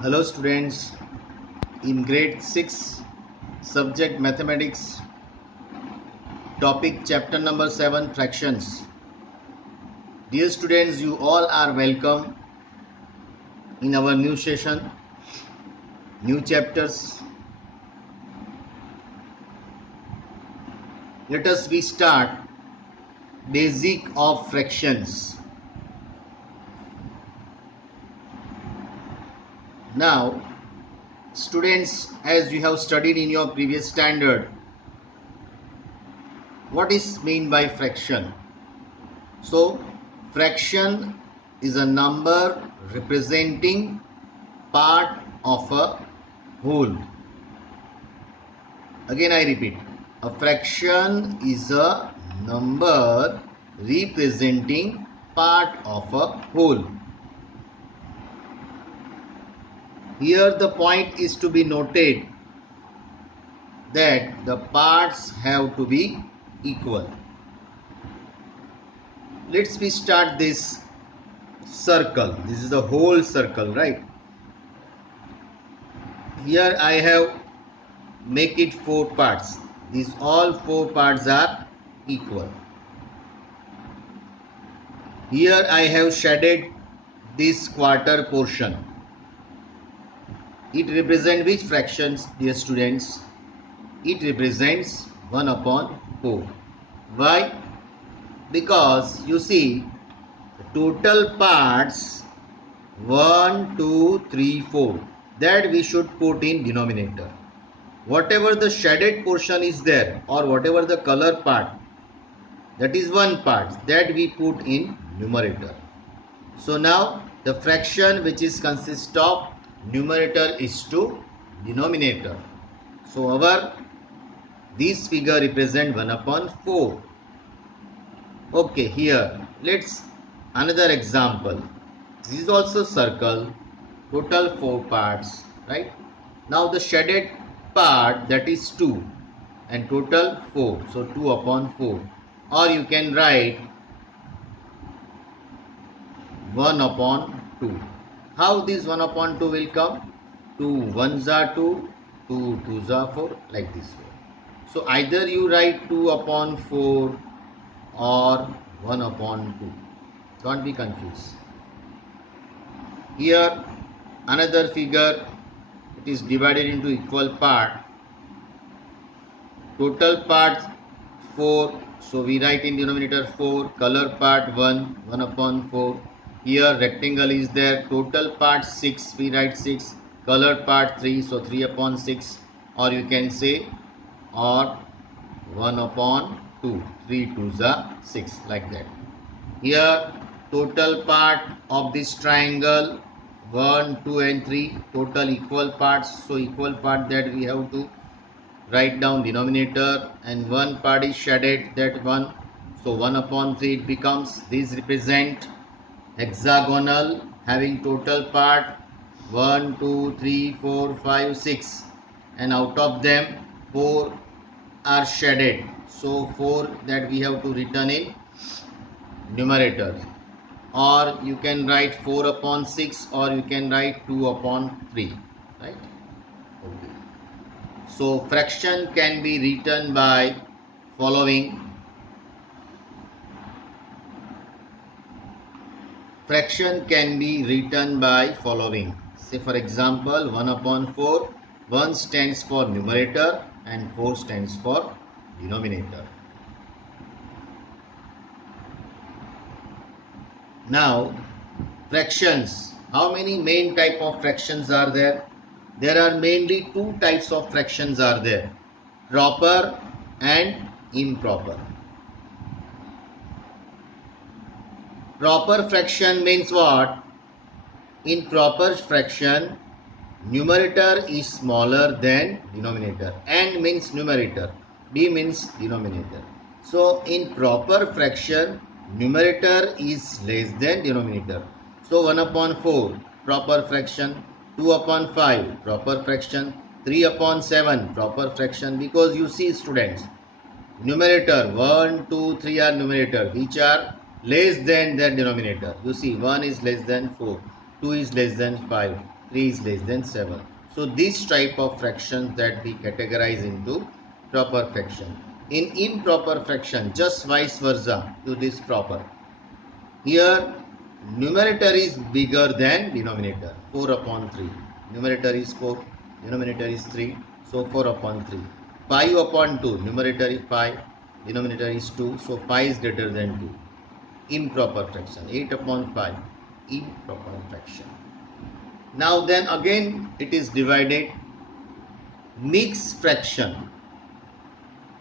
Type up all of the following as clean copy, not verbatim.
Hello students, in grade 6 subject mathematics, topic chapter number 7 fractions. Dear students, you all are welcome in our new session, new chapters. Let us we start basic of fractions. Now students, as you have studied in your previous standard, what is mean by fraction? So fraction is a number representing part of a whole. Again I repeat, a fraction is a number representing part of a whole. Here the point is to be noted that the parts have to be equal. Let's we start this circle. This is the whole circle, right? Here I have make it 4 parts. These all 4 parts are equal. Here I have shaded this quarter portion. It represents which fractions, dear students? It represents 1 upon 4. Why? Because you see total parts 1, 2, 3, 4 that we should put in denominator. Whatever the shaded portion is there or whatever the color part, that is one part that we put in numerator. So now the fraction which is consist of numerator is to denominator. So our this figure represent 1 upon 4. Okay, here let's another example. This is also circle, total 4 parts, right? Now the shaded part, that is 2 and total 4, so 2 upon 4, or you can write 1 upon 2. How this 1 upon 2 will come? 2 1s are 2, 2 2s are 4, like this way. So either you write 2 upon 4 or 1 upon 2. Don't be confused. Here another figure, it is divided into equal part. Total part 4, so we write in denominator 4. Color part 1, 1 upon 4. Here rectangle is there. Total part 6, we write 6. Color part 3, so 3 upon 6. Or you can say or 1 upon 2. 3 2s are 6, like that. Here total part of this triangle 1, 2 and 3, total equal parts, so equal part that we have to write down denominator, and one part is shaded, that 1, so 1 upon 3 it becomes. These represent hexagonal having total part 1, 2, 3, 4, 5, 6, and out of them 4 are shaded, so 4 that we have to written in numerator. Or you can write 4 upon 6, or you can write 2 upon 3, right? Okay. So fraction can be written by following. Fraction can be written by following. Say for example 1 upon 4, 1 stands for numerator and 4 stands for denominator. Now fractions, how many main type of fractions are there? There are mainly 2 types of fractions are there, proper and improper. Proper fraction means what? In proper fraction, numerator is smaller than denominator. N means numerator, D means denominator. So in proper fraction, numerator is less than denominator. So 1 upon 4, proper fraction. 2 upon 5, proper fraction. 3 upon 7, proper fraction. Because you see students, numerator 1, 2, 3 are numerator which are less than their denominator. You see 1 is less than 4, 2 is less than 5, 3 is less than 7. So this type of fractions that we categorize into proper fraction. In improper fraction, just vice versa to this proper. Here numerator is bigger than denominator, 4 upon 3. Numerator is 4, denominator is 3, so 4 upon 3. 5 upon 2, numerator is 5, denominator is 2, so 5 is greater than 2. Improper fraction, 8 upon 5, improper fraction. Now then again it is divided mixed fraction.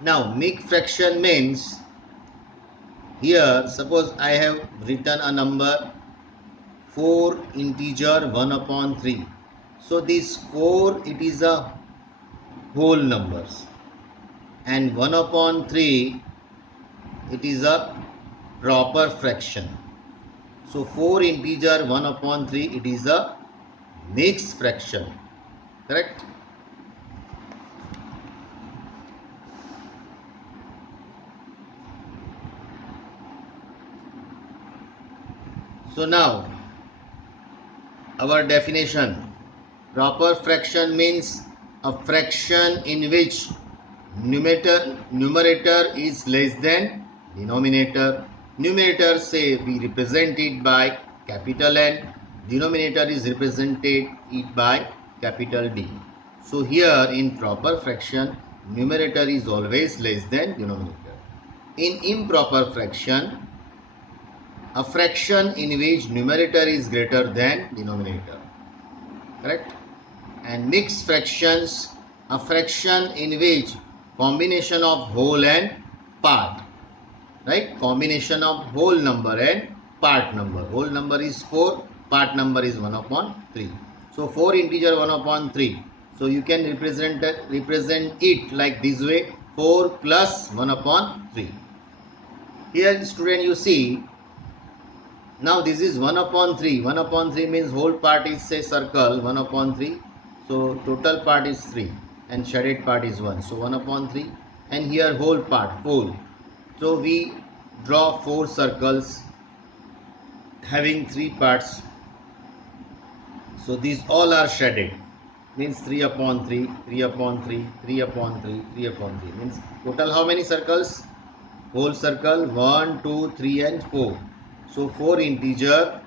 Now mixed fraction means, here suppose I have written a number 4 integer 1 upon 3. So this 4 it is a whole numbers, and 1 upon 3 it is a proper fraction. So 4 integer 1 upon 3 it is a mixed fraction, correct? So now our definition, proper fraction means a fraction in which numerator is less than denominator. Numerator say we represent it by capital N, denominator is represented it by capital D. So here in proper fraction, numerator is always less than denominator. In improper fraction, a fraction in which numerator is greater than denominator, correct? And mixed fractions, a fraction in which combination of whole and part, right? Combination of whole number and part number. Whole number is 4, part number is 1 upon 3. So 4 integer 1 upon 3. So you can represent it like this way, 4 plus 1 upon 3. Here student you see, now this is 1 upon 3. 1 upon 3 means whole part is say circle 1 upon 3. So total part is 3 and shaded part is 1. So 1 upon 3, and here whole part 4. So we draw 4 circles having 3 parts. So these all are shaded. Means 3 upon 3, 3 upon 3, 3 upon 3, 3 upon 3. Means total how many circles? Whole circle 1, 2, 3 and 4. So 4 integer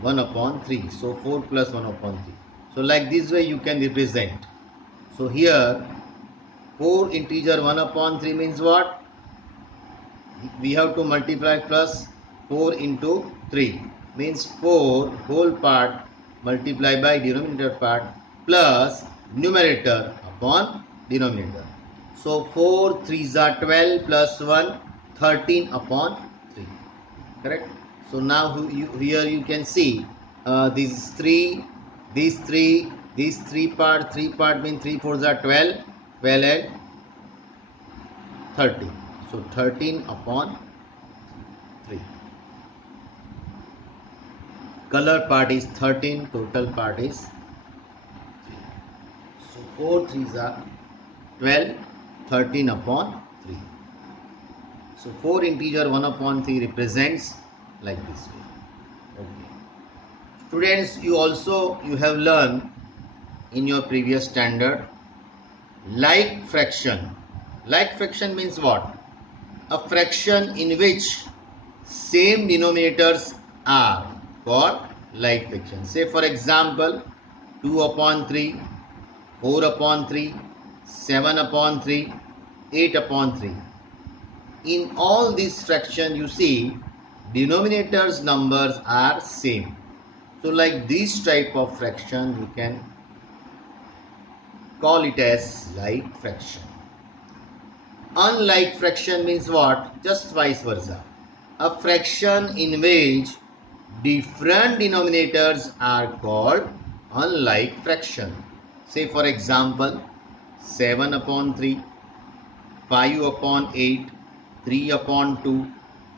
1 upon 3. So 4 plus 1 upon 3. So like this way you can represent. So here 4 integer 1 upon 3 means what? We have to multiply plus 4 into 3. Means 4 whole part multiplied by denominator part plus numerator upon denominator. So 4 3s are 12 plus 1 13 upon 3. Correct? So now here you can see these three part means 3 4s are 12, 12 and 13. So 13 upon 3. Color part is 13, total part is 3. So 4 3s are 12, 13 upon 3. So 4 integer 1 upon 3 represents like this way. Okay. Students, you have learned in your previous standard like fraction. Like fraction means what? A fraction in which same denominators are called like fraction. Say for example 2 upon 3, 4 upon 3, 7 upon 3, 8 upon 3. In all these fractions you see denominators numbers are same. So like this type of fraction you can call it as like fraction. Unlike fraction means what? Just vice versa. A fraction in which different denominators are called unlike fraction. Say for example 7 upon 3, 5 upon 8, 3 upon 2,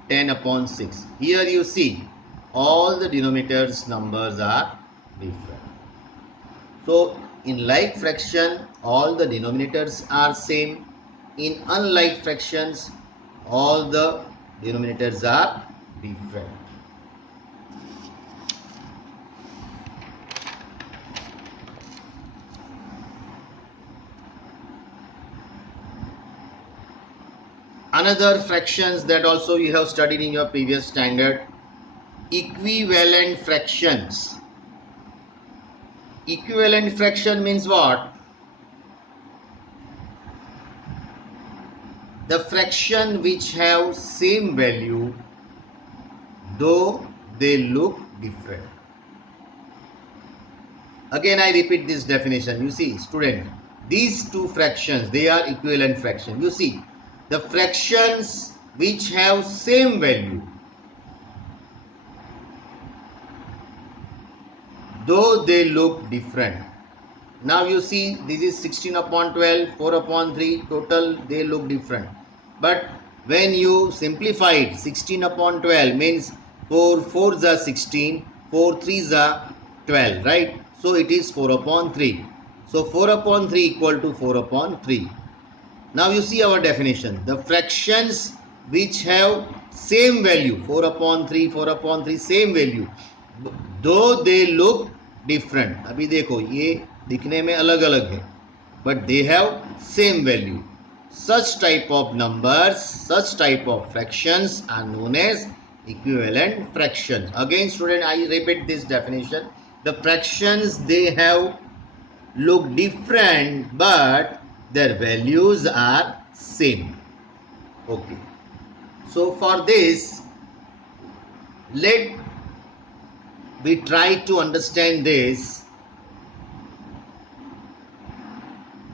10 upon 6. Here you see all the denominators numbers are different. So in like fraction all the denominators are same. In unlike fractions all the denominators are different. Another fractions that also you have studied in your previous standard, equivalent fractions. Equivalent fraction means what? The fraction which have same value though they look different. Again I repeat this definition. You see student, these two fractions, they are equivalent fraction. You see, the fractions which have same value though they look different. Now you see, this is 16 upon 12, 4 upon 3, total they look different. But when you simplify it, 16 upon 12 means 4 4s are 16, 4 3s are 12, right? So it is 4 upon 3. So 4 upon 3 equal to 4 upon 3. Now you see our definition. The fractions which have same value, 4 upon 3, 4 upon 3, same value, though they look different. अभी देखो ये दिखने में अलग अलग है, but they have same value. Such type of numbers, such type of fractions are known as equivalent fractions. Again student, I repeat this definition. The fractions, they have look different but their values are same. Okay. So for this, let we try to understand this.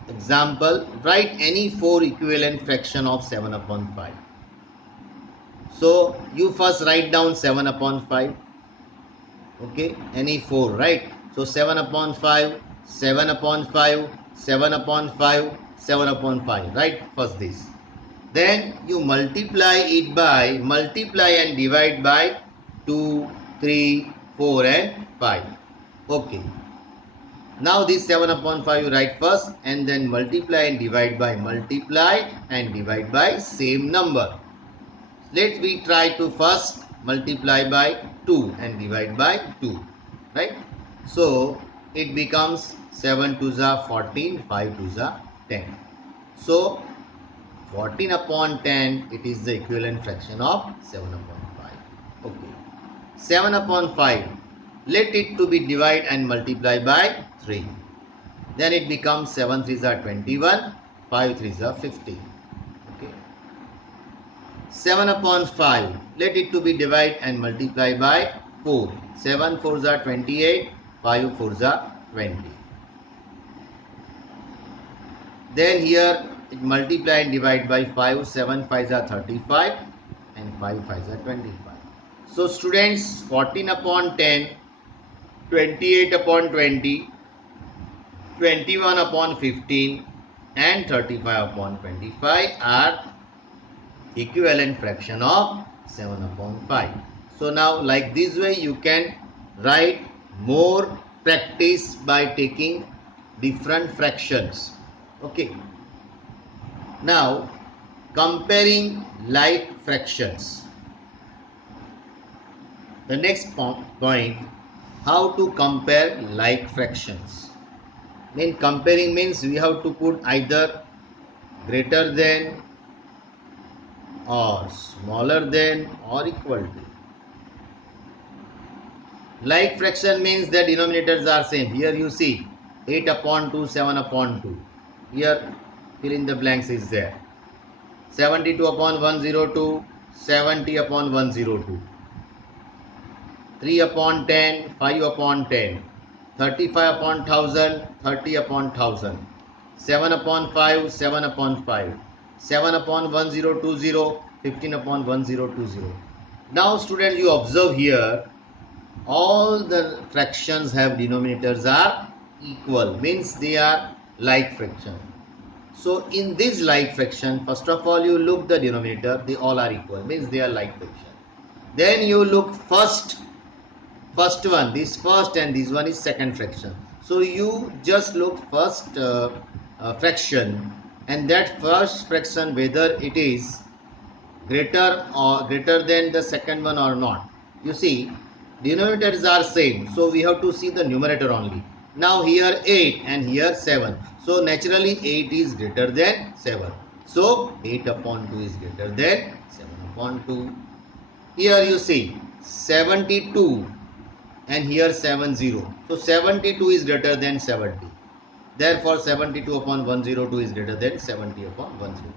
Example, write any 4 equivalent fraction of 7 upon 5. So you first write down 7 upon 5. Okay, any 4, right? So 7 upon 5, 7 upon 5, 7 upon 5, 7 upon 5, right? First this. Then you multiply it by, multiply and divide by 2, 3, 4 and 5. Okay. Now this 7 upon 5 you write first and then multiply and divide by, multiply and divide by same number. Let we try to first multiply by 2 and divide by 2, right? So it becomes 7 2s are 14, 5 2s are 10. So 14 upon 10, it is the equivalent fraction of 7 upon 5. Okay. 7 upon 5, let it to be divided and multiply by 3. Then it becomes 7 3s are 21, 5 3s are 50. Okay. 7 upon 5, let it to be divided and multiply by 4. 7 4s are 28, 5 4s are 20. Then here it multiply and divide by 5, 7 5s are 35 and 5 5s are 25. So students, 14 upon 10, 28 upon 20, 21 upon 15 and 35 upon 25 are equivalent fraction of 7 upon 5. So now like this way you can write more practice by taking different fractions. Okay. Now comparing like fractions. The next point, how to compare like fractions. Then comparing means we have to put either greater than or smaller than or equal to. Like fraction means the denominators are same. Here you see 8 upon 2, 7 upon 2. Here fill in the blanks is there. 72 upon 102, 70 upon 102. 3 upon 10, 5 upon 10. 35 upon 1000, 30 upon 1000. 7 upon 5, 7 upon 5. 7 upon 1020, 15 upon 1020. Now students, you observe here, all the fractions have denominators are equal, means they are like fraction. So in this like fraction, first of all you look the denominator, they all are equal, means they are like fraction. Then you look first one, this first and this one is second fraction. So you just look first fraction, and that first fraction whether it is greater than the second one or not. You see, denominators are same, so we have to see the numerator only. Now here 8 and here 7, so naturally 8 is greater than 7. So 8 upon 2 is greater than 7 upon 2. Here you see 72 and here 70. So 72 is greater than 70. Therefore 72 upon 102 is greater than 70 upon 102.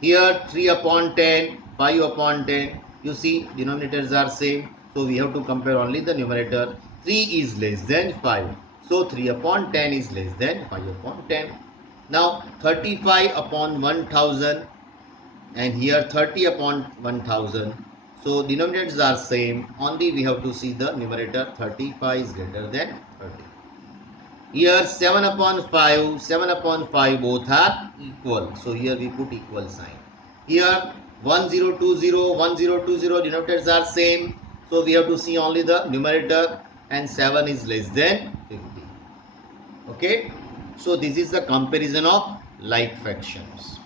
Here 3 upon 10, 5 upon 10. You see denominators are same. So we have to compare only the numerator. 3 is less than 5. So 3 upon 10 is less than 5 upon 10. Now 35 upon 1000 and here 30 upon 1000. So denominators are same. Only we have to see the numerator. 35 is greater than 30. Here 7 upon 5 both are equal. So here we put equal sign. Here 1020 denominators are same. So we have to see only the numerator and 7 is less than 50. Okay. So this is the comparison of like fractions.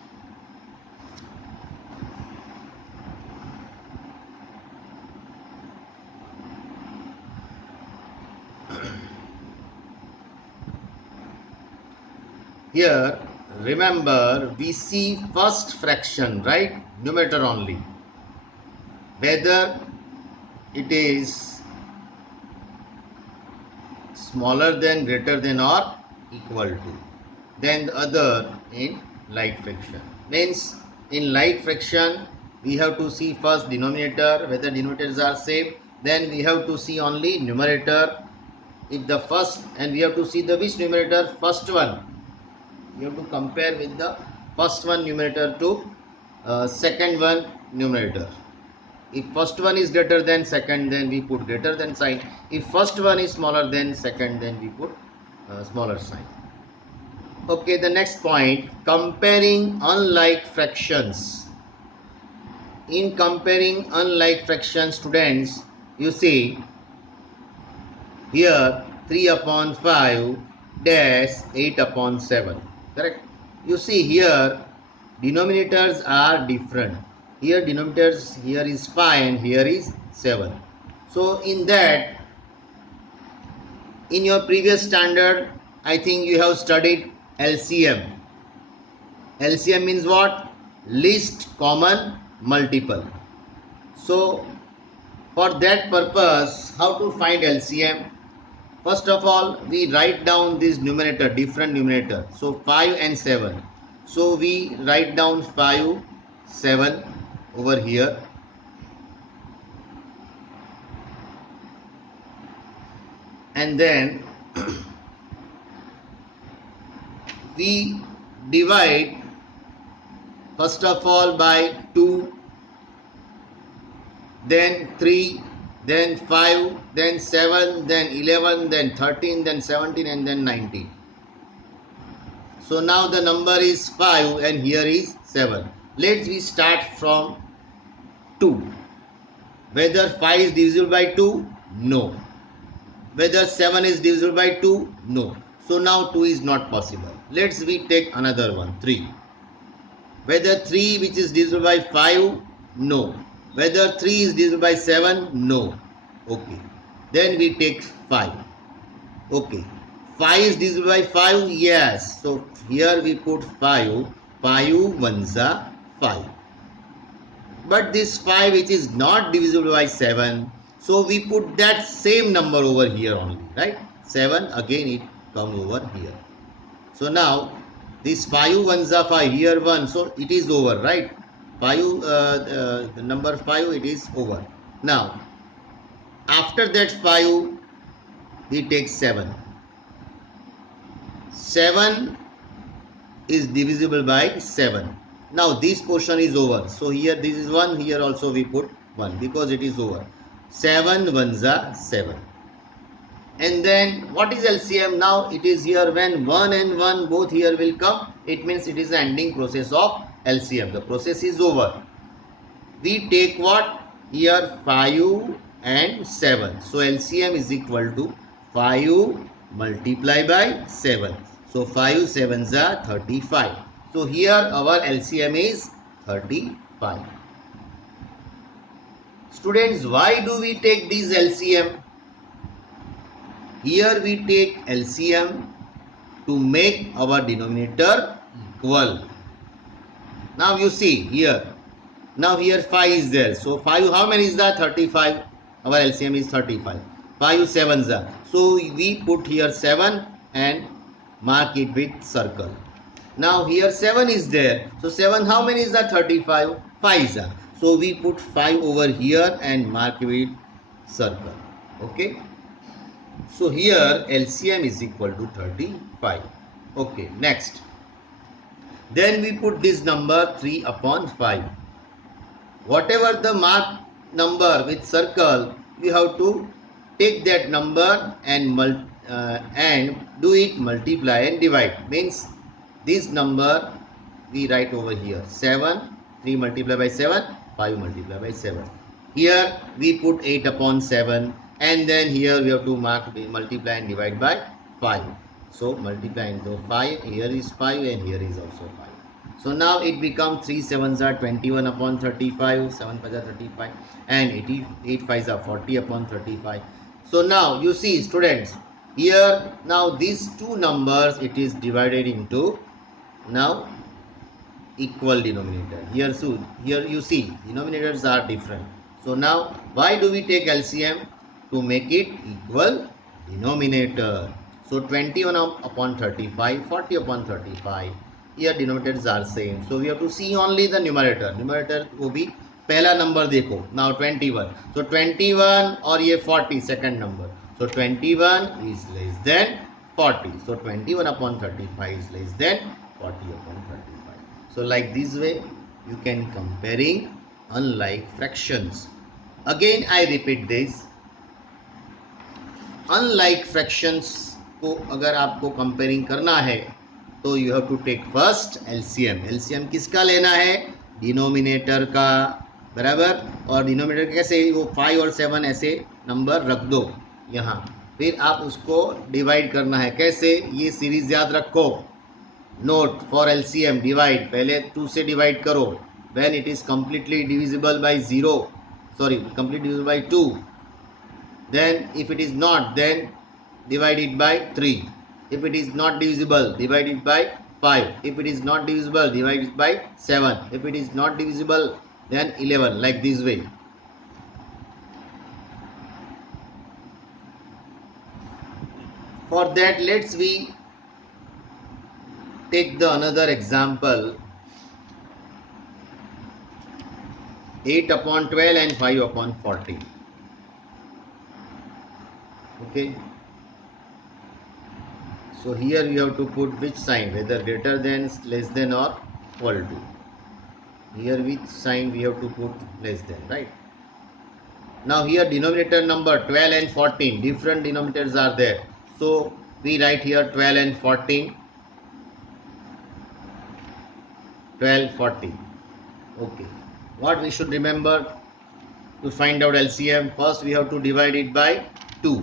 Here remember we see first fraction, right? Numerator only. Whether it is smaller than, greater than or equal to. Then the other in like fraction. Means in like fraction we have to see first denominator, whether denominators are same. Then we have to see only numerator. If the first, and we have to see the which numerator, first one. You have to compare with the first one numerator to second one numerator. If first one is greater than second, then we put greater than sign. If first one is smaller than second, then we put smaller sign. Okay, the next point, comparing unlike fractions. In comparing unlike fractions, students, you see here 3 upon 5 dash 8 upon 7. Correct? You see here denominators are different. Here denominators, here is 5 and here is 7. So in that, in your previous standard, I think you have studied LCM. LCM means what? Least common multiple. So for that purpose, how to find LCM? First of all, we write down this numerator, different numerator. So 5 and 7. So we write down 5, 7 over here. And then we divide first of all by 2, then 3, then 5, then 7, then 11, then 13, then 17 and then 19. So now the number is 5 and here is 7. Let's we start from 2. Whether 5 is divisible by 2? No. Whether 7 is divisible by 2? No. So now 2 is not possible. Let's we take another one, 3. Whether 3 which is divisible by 5? No. Whether 3 is divisible by 7? No. Okay. Then we take 5. Okay. 5 is divisible by 5? Yes. So here we put 5. 5 ones are 5. But this 5 which is not divisible by 7. So we put that same number over here only. Right? 7 again it comes over here. So now this 5 ones are 5. Here 1. So it is over. Right? 5, the number 5, it is over. Now, after that 5, we take 7. 7 is divisible by 7. Now, this portion is over. So, here this is 1, here also we put 1 because it is over. 7 ones are 7. And then, what is LCM? Now, it is here when 1 and 1 both here will come. It means it is the ending process of LCM. The process is over. We take what? Here 5 and 7. So LCM is equal to 5 multiplied by 7. So 5 7s are 35. So here our LCM is 35. Students, why do we take this LCM? Here we take LCM to make our denominator equal. Now you see here. Now here 5 is there. So 5, how many is that? 35. Our LCM is 35. 5 sevens are. So we put here 7 and mark it with circle. Now here 7 is there. So 7, how many is that? 35. 5 are. So we put 5 over here and mark with circle. Okay. So here LCM is equal to 35. Okay. Next. Then we put this number 3 upon 5. Whatever the mark number with circle, you have to take that number and do it multiply and divide. Means this number we write over here 7, 3 multiplied by 7, 5 multiplied by 7. Here we put 8 upon 7 and then here we have to mark multiply and divide by 5. So multiply into 5, here is 5 and here is also 5. So now it becomes 3 sevens are 21 upon 35, 7 5s are 35 and 8 5s are 40 upon 35. So now you see students, here now these two numbers it is divided into now equal denominator. Here you see denominators are different. So now why do we take LCM? To make it equal denominator. So 21 upon 35, 40 upon 35. Here denominators are same. So we have to see only the numerator. Numerator will be पहला number देखो. Now 21. So 21 और ये 40 second number. So 21 is less than 40. So 21 upon 35 is less than 40 upon 35. So like this way you can comparing unlike fractions. Again I repeat this. Unlike fractions को अगर आपको comparing करना है तो you have to take first LCM. LCM किसका लेना है? Denominator का, बराबर. और डिनोमिनेटर कैसे? वो 5 और 7 ऐसे नंबर रख दो यहाँ, फिर आप उसको डिवाइड करना है. कैसे? ये सीरीज याद रखो. नोट फॉर एलसीएम डिवाइड, पहले 2 से डिवाइड करो. When it is completely divisible by 0, sorry completely divisible by 2. Then if it is not, then divide it by 3. If it is not divisible, divide it by 5. If it is not divisible, divide it by 7. If it is not divisible, then 11, like this way. For that, let's we take the another example. 8 upon 12 and 5 upon 40. Okay, so here you have to put which sign, whether greater than, less than or equal to. Here which sign we have to put? Less than, right? Now here denominator number 12 and 14, different denominators are there. So we write here 12 and 14, 12, 14. Okay, what we should remember to find out LCM? First we have to divide it by 2.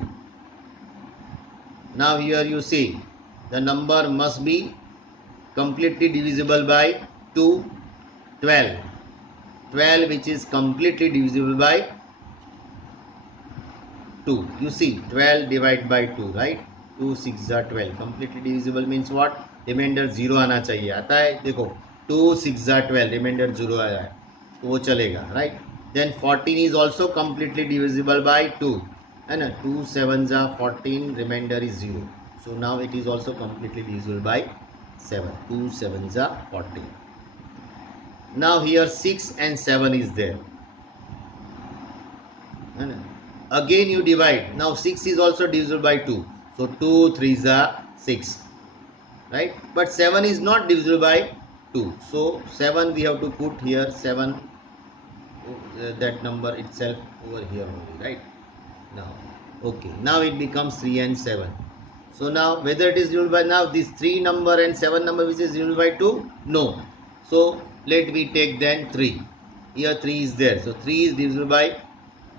Now here you see the number must be completely divisible by 2. 12. 12 which is completely divisible by 2. You see 12 divided by 2, right? 2 6 are 12. Completely divisible means what? Remainder 0 आना चाहिए. आता है? देखो 2 6 are 12. Remainder 0 आया है तो वो चलेगा, right? Then 14 is also completely divisible by 2. And 2 7s are 14, remainder is 0. So now it is also completely divisible by 7. 2 7s are 14. Now here 6 and 7 is there. And again you divide. Now 6 is also divisible by 2. So 2 3s are 6. Right? But 7 is not divisible by 2. So 7 we have to put here 7, that number itself over here only, right? Now, okay, now it becomes 3 and 7. So now whether it is divisible by, now this 3 number and 7 number which is divisible by 2? No. So let me take then 3. Here 3 is there. So 3 is divisible by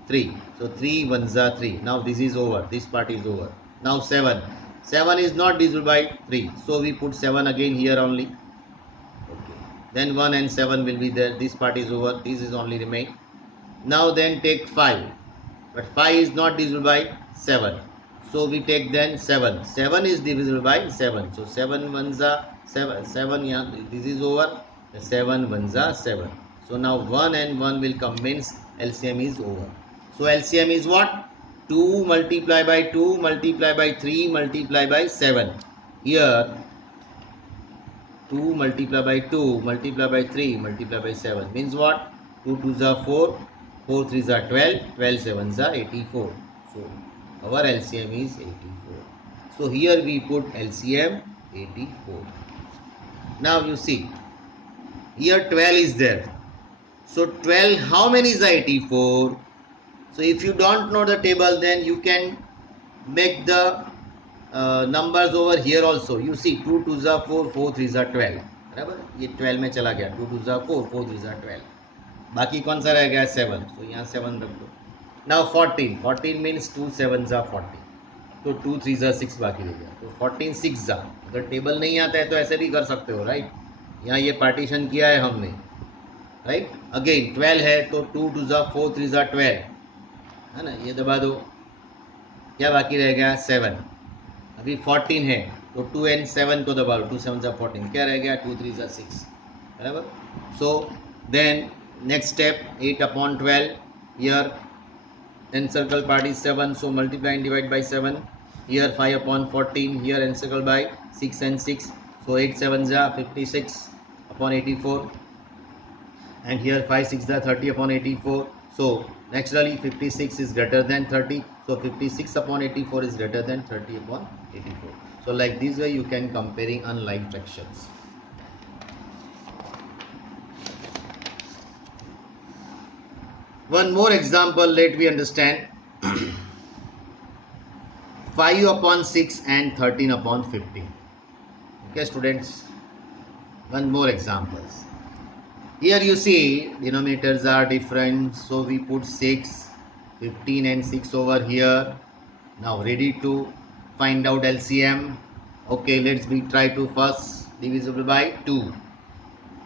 3. So 3 1s are 3. Now this is over. This part is over. Now 7. 7 is not divisible by 3. So we put 7 again here only. Okay. Then 1 and 7 will be there. This part is over. This is only remain. Now then take 5. But 5 is not divisible by 7. So we take then 7. 7 is divisible by 7. So 7 1s are 7. 7, yeah, this is over. 7 ones are 7. So now 1 and 1 will come, means LCM is over. So LCM is what? 2 multiply by 2 multiply by 3 multiply by 7. Here 2 multiply by 2 multiply by 3 multiply by 7 means what? 2 2s are 4, 4 3s are 12, 12 7s are 84. So our LCM is 84. So here we put LCM 84. Now you see, here 12 is there. So 12, how many is 84? So if you don't know the table, then you can make the numbers over here also. You see 2 2s are 4, 4 3s are 12. बराबर, ये 12 में चला गया. 2 2s are 4, 4 3s are 12. बाकी कौन सा रह गया? 7. So यहाँ 7 रख दो. Now 14. 14 means 2 7s are 14. तो 2 3s are 6 बाकी रह गया. तो 14 6 are. अगर टेबल नहीं आता है तो ऐसे भी कर सकते हो, राइट? यहाँ ये पार्टीशन किया है हमने, राइट? अगेन 12 है तो 2 2s are 4 3s are 12, है ना? ये दबा दो. क्या बाकी रह गया? 7. अभी 14 है तो 2 and 7 को दबा लो. 2 7s are 14. क्या रह गया? 2 3s are 6. बराबर. So then next step 8 upon 12. Here encircle part is 7, so multiply and divide by 7. Here 5 upon 14. Here encircle by 6 and 6. So 8 7s are 56 upon 84. And here 5 6 are 30 upon 84. So naturally 56 is greater than 30. So 56 upon 84 is greater than 30 upon 84. So like this way you can comparing unlike fractions. One more example, let we understand. 5 upon 6 and 13 upon 15. Okay students, one more examples. Here you see denominators are different, so we put 6, 15 and 6 over here. Now ready to find out LCM. Okay, let's we try to first divisible by 2.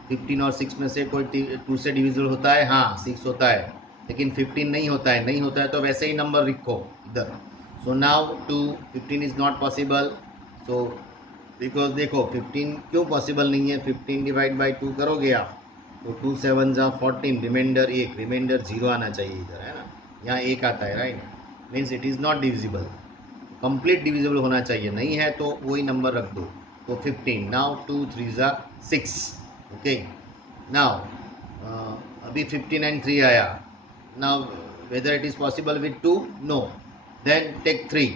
15 और 6 में से कोई 2 से divisible होता है? हाँ, 6 होता है, लेकिन 15 नहीं होता है. नहीं होता है तो वैसे ही नंबर लिखो इधर. So now 2 15 is not possible. So because देखो 15 क्यों पॉसिबल नहीं है? 15 डिवाइड बाई 2 करोगे आप तो 2 7s are 14, रिमाइंडर 1, रिमाइंडर 0 आना चाहिए इधर, है ना? यहाँ 1 आता है, right? Means it is not divisible. Complete divisible होना चाहिए, नहीं है तो वही नंबर रख दो. तो 15. Now 2 3s are 6. Okay, now अभी 15 and 3 आया. Now whether it is possible with 2? No. Then take 3.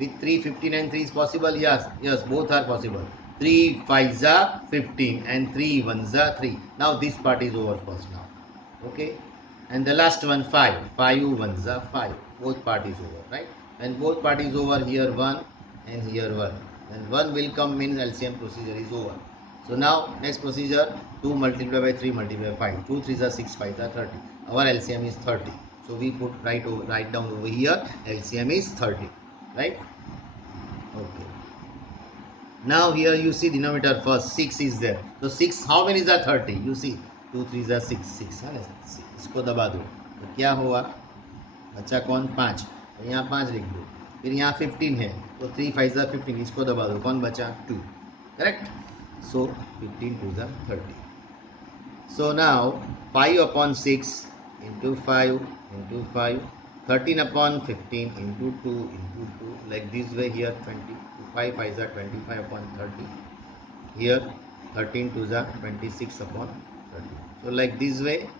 With 3 15 and 3 is possible? Yes, both are possible. 3 5s are 15 and 3 1s are 3. Now this part is over first now. Okay, and the last one 5 1s are 5. Both part is over, right? And both part is over, here 1 and here 1. And 1 will come, means LCM procedure is over. So now next procedure, 2 multiplied by 3 multiplied by 5. 2 3s are 6, 5s are 30. Our LCM is 30. So we put write down over here LCM is 30. Right? Okay. Now here you see denominator first, 6 is there. So 6, how many is 30? You see 2 3s are 6, 6 है ना? इसको दबा दो तो क्या हुआ? बच्चा कौन? 5. तो यहाँ 5 लिख दो. फिर यहाँ 15 है तो 3 5s are 15, इसको दबा दो. कौन बचा? 2. Correct. So 15 2s are 30. So now 5 upon 6 into 5 into 5. 13 upon 15 into 2 into 2, like this way. Here 25 5s are 25 upon 30. Here 13 2s are 26 upon 30. So like this way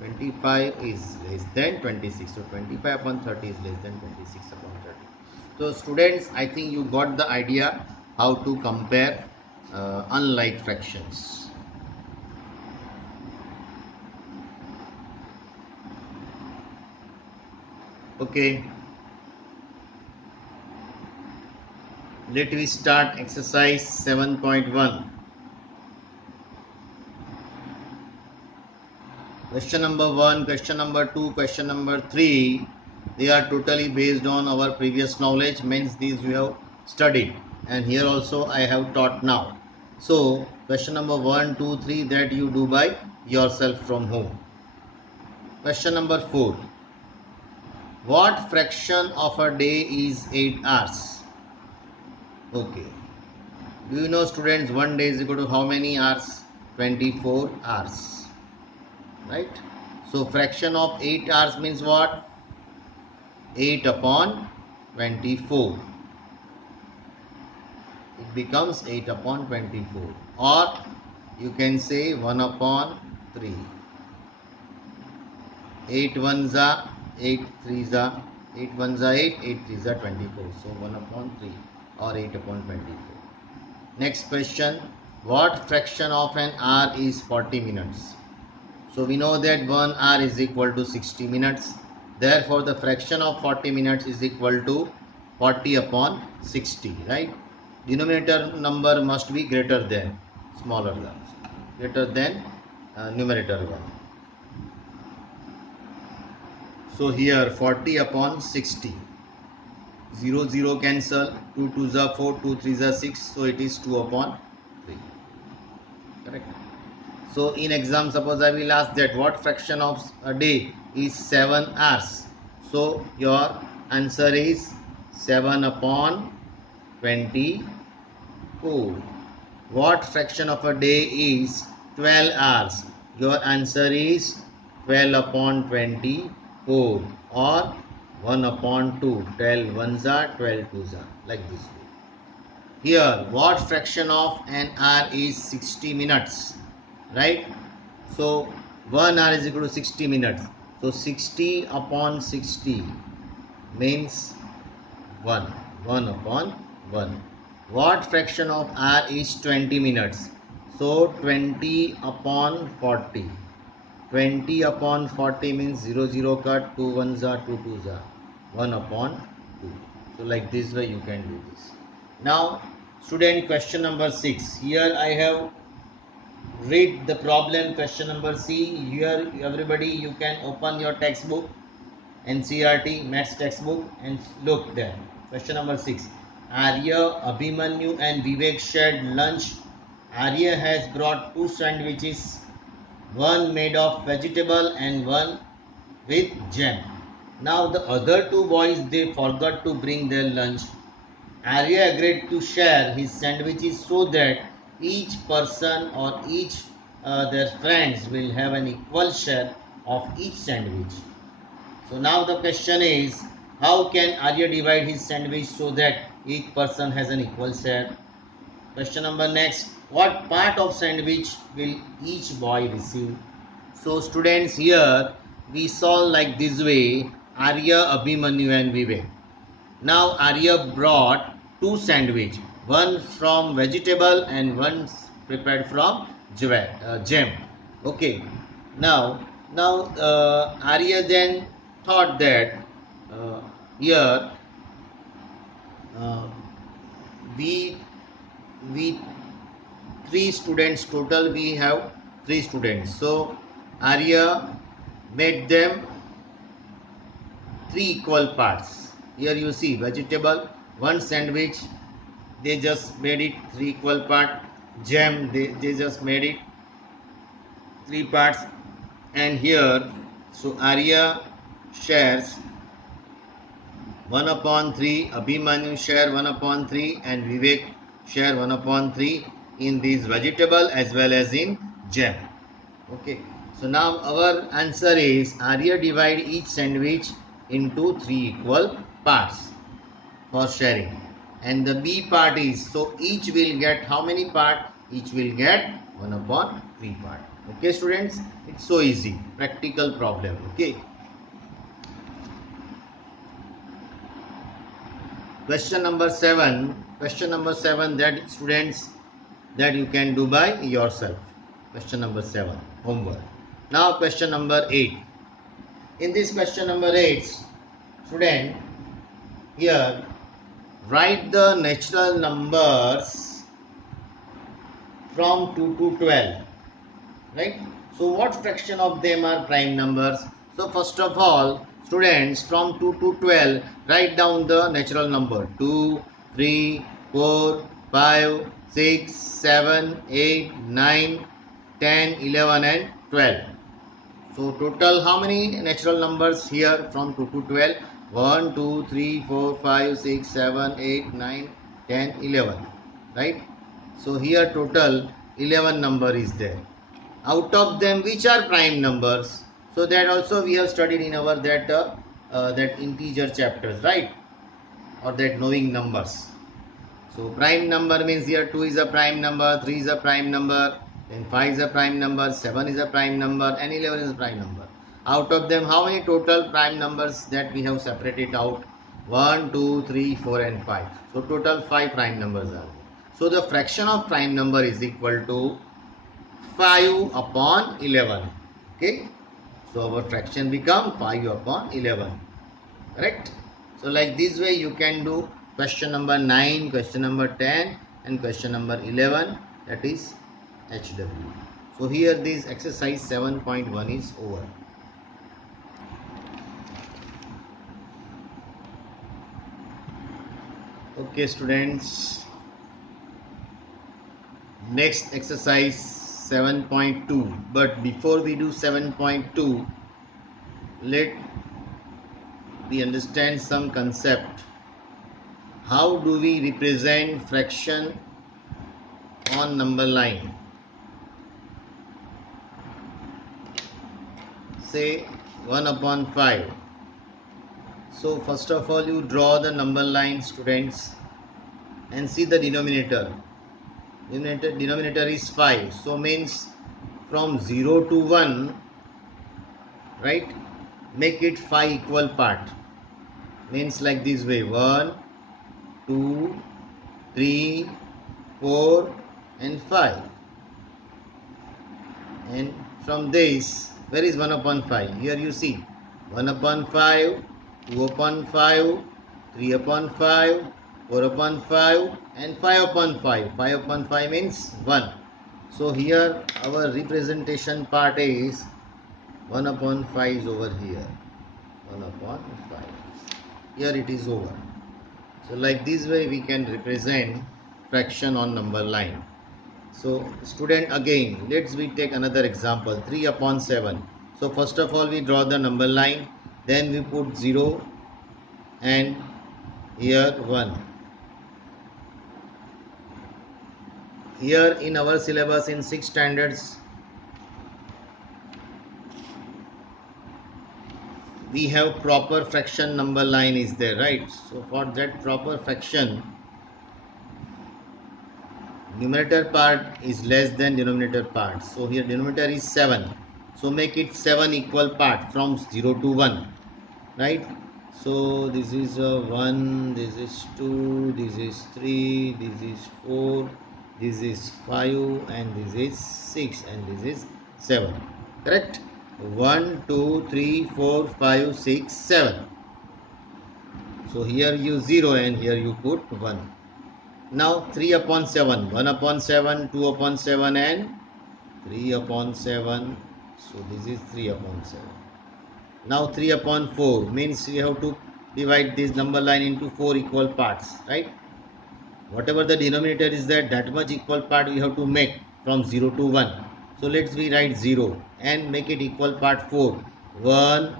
25 is less than 26. So 25 upon 30 is less than 26 upon 30. So students, I think you got the idea how to compare unlike fractions. Okay, let me start exercise 7.1. Question number 1, question number 2, question number 3, they are totally based on our previous knowledge, means these we have studied, and here also I have taught now. So question number 1 2 3, that you do by yourself from home. Question number 4, what fraction of a day is 8 hours? Okay, do you know students, one day is equal to how many hours? 24 hours, right? So fraction of 8 hours means what? 8 upon 24. It becomes 8 upon 24, or you can say 1 upon 3. 8 ones are 8 threes are 8 ones are 8, 8 threes are 24. So 1 upon 3 or 8 upon 24. Next question, what fraction of an hour is 40 minutes? So we know that 1 hour is equal to 60 minutes. Therefore the fraction of 40 minutes is equal to 40 upon 60, right? Denominator number must be greater than, smaller than, greater than numerator 1. So here 40 upon 60. 0 0 cancel, 2 2s are 4, 2 3s are 6, so it is 2 upon 3. Correct. So in exam, suppose I will ask that what fraction of a day is 7 hours. So your answer is 7 upon 24. What fraction of a day is 12 hours? Your answer is 12 upon 24, or 1 upon 2. 12 ones are, 12 twos are, like this way. Here, what fraction of an hour is 60 minutes? Right? So 1 hour is equal to 60 minutes. So 60 upon 60 means 1. 1 upon 1. What fraction of hour is 20 minutes? So 20 upon 40. 20 upon 40 means 0 0 cut, 2 ones are, 2 twos are, 1 upon 2. So like this way you can do this. Now student, question number 6. Here I have read the problem, question number C. Here everybody, you can open your textbook, NCERT maths textbook, and look there. Question number 6. Arya, Abhimanyu and Vivek shared lunch. Arya has brought 2 sandwiches, one made of vegetable and one with jam. Now the other 2 boys, they forgot to bring their lunch. Arya agreed to share his sandwiches so that each person or each their friends will have an equal share of each sandwich. So now the question is, how can Arya divide his sandwich so that each person has an equal share? Question number next, what part of sandwich will each boy receive? So students, here we solve like this way: Arya, Abhimanyu and Vivek. Now Arya brought 2 sandwich, one from vegetable and one prepared from jam. Okay. Now Arya then thought that here uh, we 3 students total. We have 3 students. So Arya made them 3 equal parts. Here you see vegetable, 1 sandwich, they just made it 3 equal part. Jam, they just made it 3 parts. And here, so Arya shares 1 upon 3, Abhimanyu share 1 upon 3, and Vivek share 1 upon 3 in these vegetable as well as in jam. Okay. So now our answer is Arya divide each sandwich into 3 equal parts for sharing. And the B part is, so each will get how many part? Each will get 1 upon 3 part. Okay students, it's so easy, practical problem. Okay. Question number 7. Question number 7, that students, that you can do by yourself. Question number 7, homework. Now question number 8. In this question number 8, student, here write the natural numbers from 2 to 12, right? So what fraction of them are prime numbers? So first of all, students, from 2 to 12, write down the natural number 2, 3, 4, 5, 6, 7, 8, 9, 10, 11 and 12. So total how many natural numbers here from 2 to 12? 1, 2, 3, 4, 5, 6, 7, 8, 9, 10, 11. Right? So here total 11 number is there. Out of them, which are prime numbers? So that also we have studied in our that integer chapters, right? Or that knowing numbers. So prime number means here 2 is a prime number, 3 is a prime number, then 5 is a prime number, 7 is a prime number, and 11 is a prime number. Out of them, how many total prime numbers that we have separated out? 1, 2, 3, 4 and 5. So total 5 prime numbers are there. So the fraction of prime number is equal to 5 upon 11. Okay. So our fraction become 5 upon 11. Correct? So like this way you can do question number 9, question number 10 and question number 11, that is HW. So here this exercise 7.1 is over. Okay students, next exercise 7.2, but before we do 7.2, let we understand some concept. How do we represent fraction on number line? Say 1 upon 5. So first of all you draw the number line, students, and see the denominator. Denominator is 5. So means from 0 to 1, right? Make it 5 equal part. Means like this way: 1, 2, 3, 4 and 5. And from this, where is 1 upon 5? Here you see 1 upon 5, 2 upon 5, 3 upon 5, 4 upon 5 and 5 upon 5. 5 upon 5 means 1. So here our representation part is 1 upon 5 is over here. 1 upon 5. Here it is over. So like this way we can represent fraction on number line. So student, again let's we take another example, 3 upon 7. So first of all we draw the number line, then we put 0 and here 1. Here in our syllabus in 6 standards we have proper fraction number line is there, right? So for that proper fraction, numerator part is less than denominator part. So here denominator is 7. So make it 7 equal part from 0 to 1, right? So this is 1, this is 2, this is 3, this is 4, this is 5 and this is 6 and this is 7. Correct? 1, 2, 3, 4, 5, 6, 7. So here you 0 and here you put 1. Now 3 upon 7, 1 upon 7, 2 upon 7 and 3 upon 7. So this is 3 upon 7. Now 3 upon 4 means we have to divide this number line into 4 equal parts, right? Whatever the denominator is there, that much equal part we have to make from 0 to 1. So let's we write 0 and make it equal part 4. 1,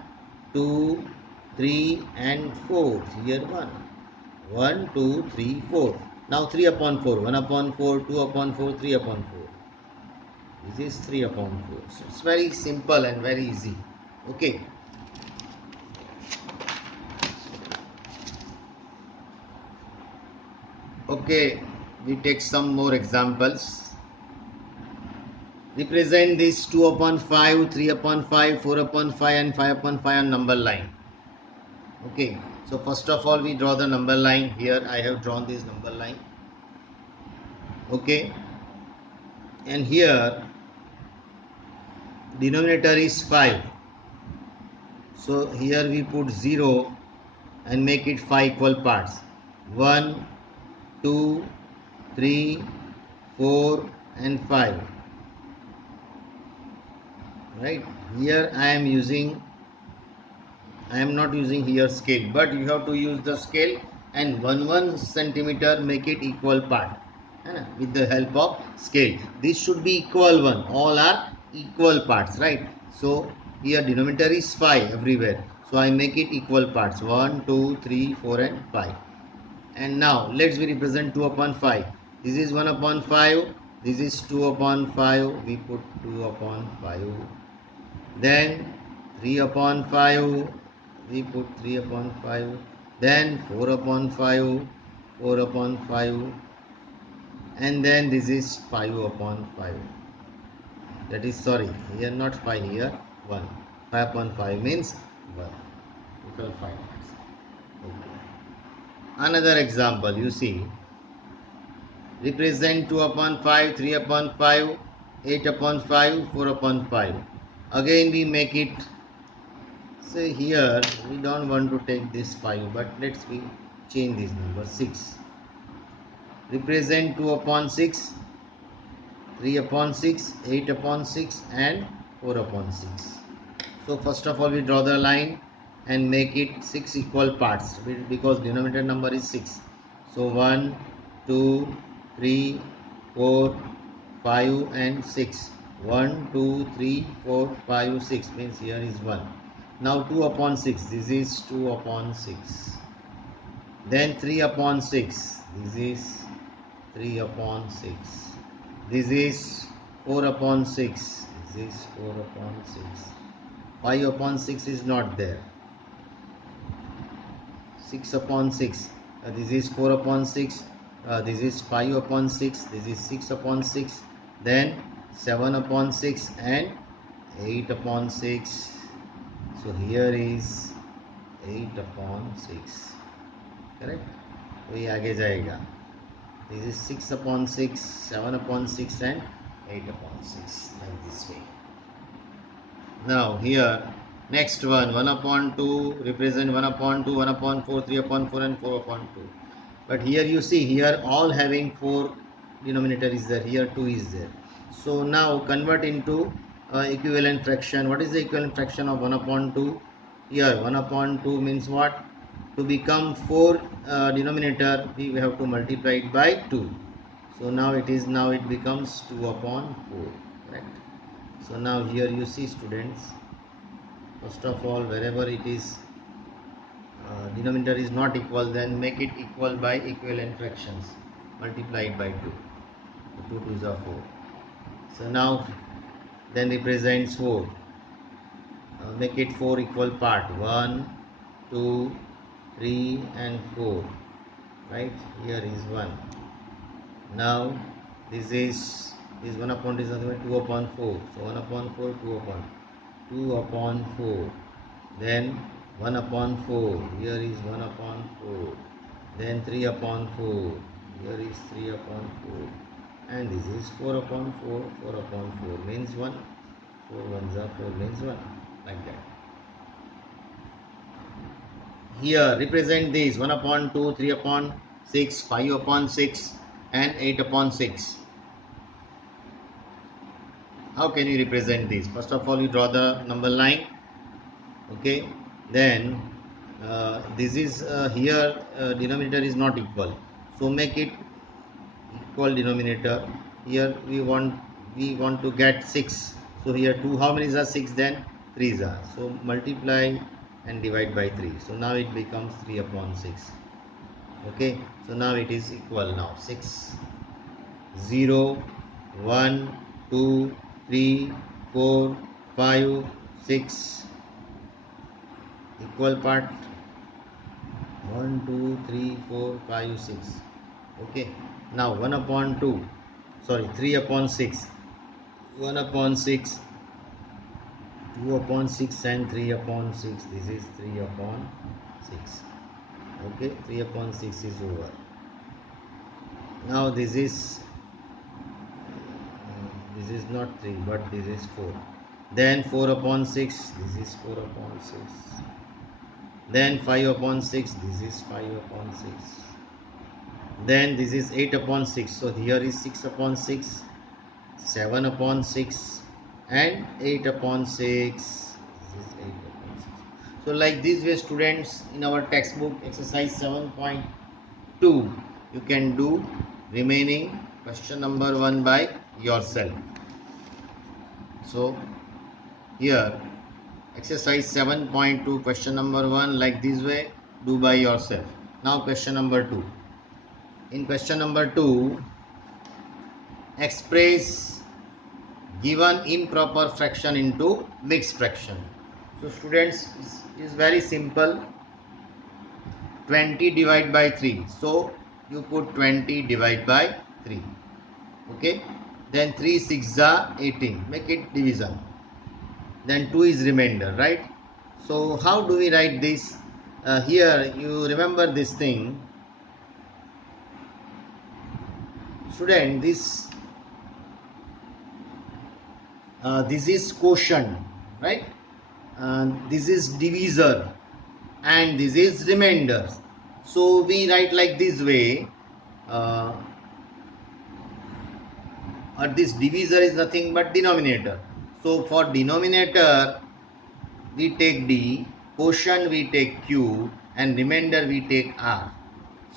2, 3 and 4. Here 1. 1, 2, 3, 4. Now 3 upon 4. 1 upon 4, 2 upon 4, 3 upon 4. This is 3 upon 4. So it's very simple and very easy. Okay. Okay, we take some more examples. Represent this 2 upon 5, 3 upon 5, 4 upon 5 and 5 upon 5 on number line. Okay, so first of all we draw the number line. Here I have drawn this number line. Okay, and here denominator is 5. So here we put 0 and make it 5 equal parts. 1, 2, 3, 4 and 5. Right, here I am not using here scale, but you have to use the scale and 1 centimeter make it equal part with the help of scale. This should be equal one, all are equal parts, right? So here denominator is 5 everywhere, so I make it equal parts, 1, 2, 3, 4 and 5. And now let's we represent 2 upon 5. This is 1 upon 5, This is 2 upon 5. We put 2 upon 5. Then 3 upon 5. We put 3 upon 5. Then 4 upon 5. 4 upon 5. And then this is 5 upon 5. That is, sorry, here not 5, here 1. 5 upon 5 means 1. Total 5 marks. Okay. Another example, you see, represent 2 upon 5, 3 upon 5, 8 upon 5, 4 upon 5. Again we make it, say here we don't want to take this 5, but let's we change this number 6. Represent 2 upon 6, 3 upon 6, 8 upon 6 and 4 upon 6. So first of all we draw the line and make it 6 equal parts because denominator number is 6. So 1, 2, 3, 4, 5 and 6. 1, 2, 3, 4, 5, 6 means here is 1. Now 2 upon 6, this is 2 upon 6. Then 3 upon 6, this is 3 upon 6. This is 4 upon 6, this is 4 upon 6. 5 upon 6 is not there. 6 upon 6, this is 4 upon 6, this is 5 upon 6, this is 6 upon 6, then 7 upon 6 and 8 upon 6. So here is 8 upon 6. Correct? वही आगे जाएगा. This is 6 upon 6, 7 upon 6 and 8 upon 6, like this way. Now here next one, 1 upon 2 represent 1 upon 2, 1 upon 4, 3 upon 4 and 4 upon 2. But here you see, here all having 4 denominator is there, here 2 is there. So now convert into equivalent fraction. What is the equivalent fraction of 1 upon 2? Here 1 upon 2 means what? To become 4 denominator we have to multiply it by 2. So now it becomes 2 upon 4. Correct? So now here you see, students, first of all wherever it is denominator is not equal, then make it equal by equivalent fractions, multiply it by 2. So 2 2s are 4. So now then represents 4. Make it 4 equal part, 1, 2, 3 and 4. Right, here is 1. Now this is 1 upon 2 is 2 upon 4. So 1 upon 4, 2 upon 4. Then 1 upon 4. Here is 1 upon 4. Then 3 upon 4. Here is 3 upon 4. And this is 4 upon 4. 4 upon 4 means 1. 4 ones are 4 means 1. Like that. Here represent these 1 upon 2, 3 upon 6, 5 upon 6 and 8 upon 6. How can you represent these? First of all you draw the number line. Okay. Then this is here denominator is not equal. So make it equal denominator. Here we want to get 6. So here 2, how many are 6 then? 3 are. So multiply and divide by 3. So now it becomes 3 upon 6. Okay. So now it is equal now. 6, 0, 1, 2, 3, 4, 5, 6. Equal part 1, 2, 3, 4, 5, 6. Okay. Now 1 upon 2. Sorry, 3 upon 6. 1 upon 6. 2 upon 6 and 3 upon 6. This is 3 upon 6. Okay, 3 upon 6 is over. Now this is not 3 but this is 4. Then 4 upon 6. This is 4 upon 6. Then 5 upon 6. This is 5 upon 6. Then this is 8 upon 6. So here is 6 upon 6, 7 upon 6 and 8 upon 6. This is 8 upon 6. So like this way, students, in our textbook exercise 7.2 you can do remaining question number 1 by yourself. So here exercise 7.2 question number 1 like this way, do by yourself. Now question number 2. In question number 2, express given improper fraction into mixed fraction. So students, is very simple. 20 divided by 3. So you put 20 divided by 3. Okay. Then 3 6 are 18. Make it division. Then 2 is remainder, right? So how do we write this? Here you remember this thing. Student, this is quotient, right? This is divisor and this is remainder. So we write like this way. Or this divisor is nothing but denominator. So for denominator we take D, quotient we take Q, and remainder we take R.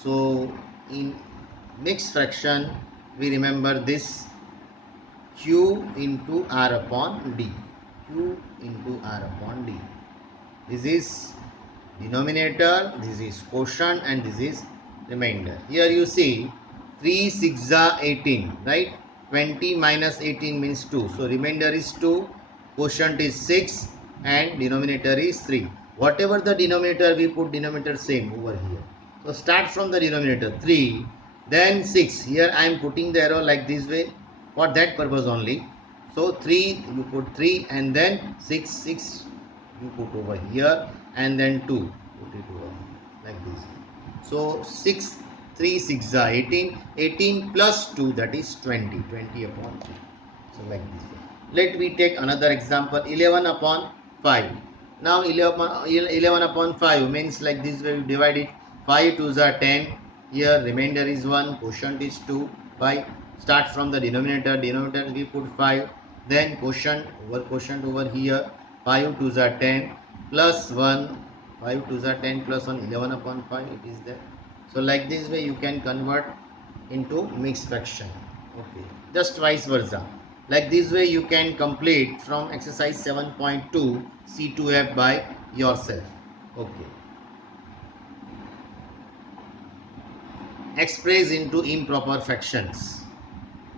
So in mixed fraction we remember this Q into R upon D. Q into R upon D. This is denominator, this is quotient, and this is remainder. Here you see 3 6 are 18, right? 20 minus 18 means 2. So remainder is 2, quotient is 6, and denominator is 3. Whatever the denominator, we put denominator same over here. So start from the denominator 3, then 6. Here I am putting the arrow like this way for that purpose only. So 3 you put 3, and then 6 6 you put over here, and then 2 put it over like this. So 6 3 6 are 18, 18 plus 2, that is 20, 20 upon 3. So like this way. Let me take another example, 11 upon 5. Now 11 upon 5 means like this way, we divide it. 5 2s are 10. Here remainder is 1, quotient is 2. 5. Start from the denominator. Denominator we put 5. Then quotient over here. 5 2s are 10 plus 1. 5 2s are 10 plus 1. 11 upon 5 it is there. So like this way you can convert into mixed fraction. Okay. Just vice versa. Like this way you can complete from exercise 7.2 C2F by yourself. Okay. Express into improper fractions.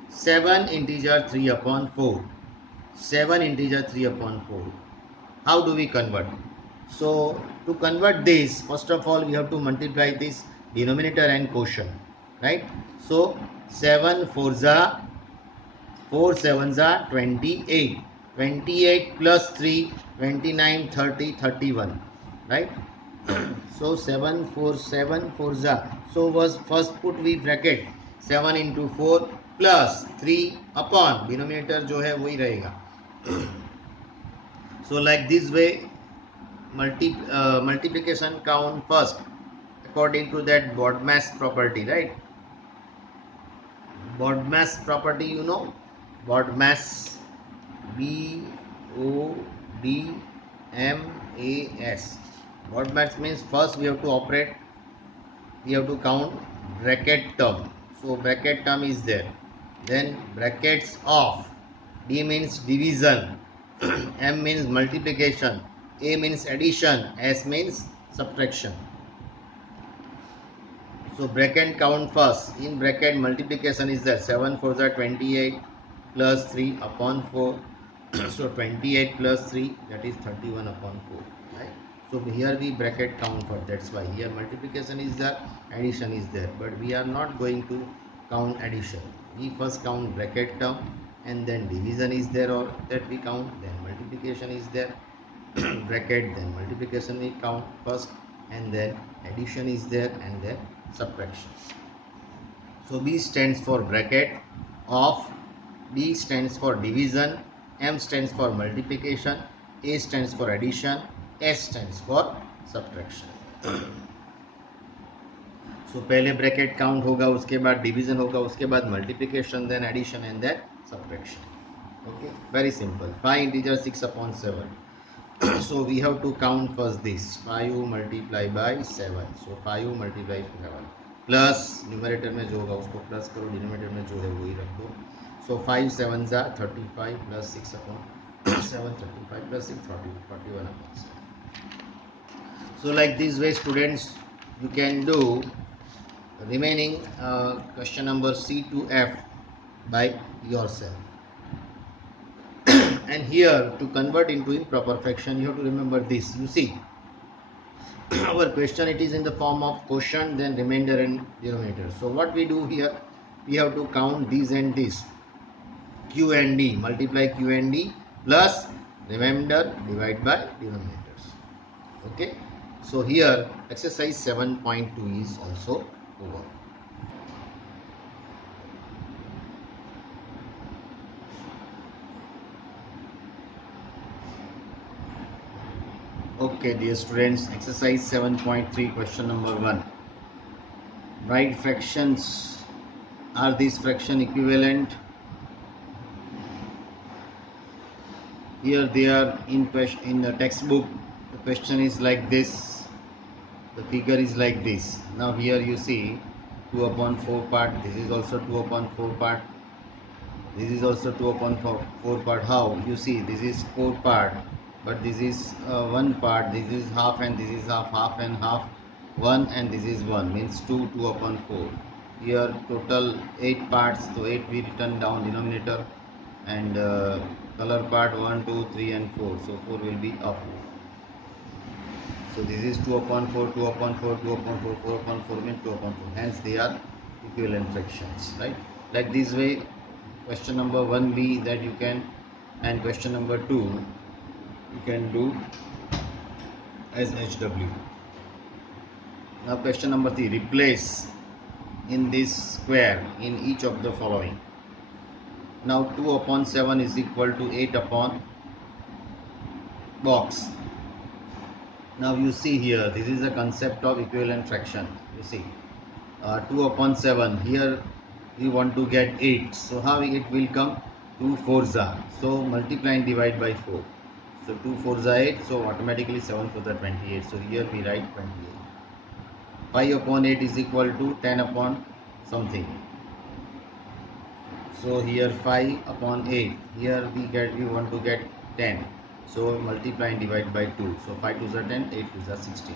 7 integer 3 upon 4. 7 integer 3 upon 4. How do we convert? So to convert this, first of all we have to multiply this denominator and quotient, right? So 7 4s are 4 7s are 28. 28 plus 3, 29, 30, 31, right? So 7 4s are. So was first put we bracket 7 into 4 plus 3 upon denominator जो है वही रहेगा. So like this way multiplication count first according to that BODMAS property, right? BODMAS property, you know, BODMAS, BODMAS. BODMAS means first we have to operate, we have to count bracket term. So bracket term is there, then brackets of. D means division, M means multiplication, A means addition, S means subtraction. So bracket count first. In bracket multiplication is there. 7 4s are 28 plus 3 upon 4. So 28 plus 3, that is 31 upon 4. Right? So here we bracket count for. That's why here multiplication is there, addition is there. But we are not going to count addition. We first count bracket term, and then division is there, or that we count. Then multiplication is there. Bracket, then multiplication we count first, and then addition is there, and then subtraction. So B stands for bracket of, D stands for division, M stands for multiplication, A stands for addition, S stands for subtraction. So पहले bracket count होगा, उसके बाद division होगा, उसके बाद multiplication, then addition, and then subtraction. Okay, very simple. 5 integer 6 upon 7. So we have to count first this 5 multiplied by 7. So 5 multiplied by 7 plus numerator में जो होगा उसको प्लस करो, डिनोमिनेटर में जो है वही रख दो. So 5 7s are 35 plus 6 upon 7, 35 plus 6 41 upon 7. So like this way students you can do remaining question number C to F by yourself. And here, to convert into improper fraction, you have to remember this. You see, our question, it is in the form of quotient, then remainder and denominator. So what we do here, we have to count these and this, q and d, multiply q and d plus remainder divide by denominators. Okay, so here exercise 7.2 is also over. Okay, dear students, exercise 7.3, question number 1. Write fractions. Are these fraction equivalent? Here they are in the textbook. The question is like this. The figure is like this. Now here you see 2 upon 4 part. This is also 2 upon 4 part. This is also 2 upon 4 part. How? You see, this is 4 part, but this is 1 part. This is half and this is half and half. 1 and this is 1, means 2 upon 4. Here total 8 parts, so 8 we written down denominator, and color part 1, 2, 3 and 4, so 4 will be up. So this is 2 upon 4, 2 upon 4, 2 upon 4, 4 upon 4 means 2 upon 4. Hence they are equivalent fractions, right? Like this way, question number 1b that you can, and question number 2 you can do as HW. Now question number 3, replace in this square in each of the following. Now 2 upon 7 is equal to 8 upon box. Now you see here, this is a concept of equivalent fraction. You see, 2 upon 7, here we want to get 8. So how it will come? 2 4s are. So multiply and divide by 4. So 2 4s are 8. So automatically 7 4s are 28. So here we write 28. 5 upon 8 is equal to 10 upon something. So here 5 upon 8. Here we want to get 10. So multiply and divide by 2. So 5 2s are 10, 8 2s are 16.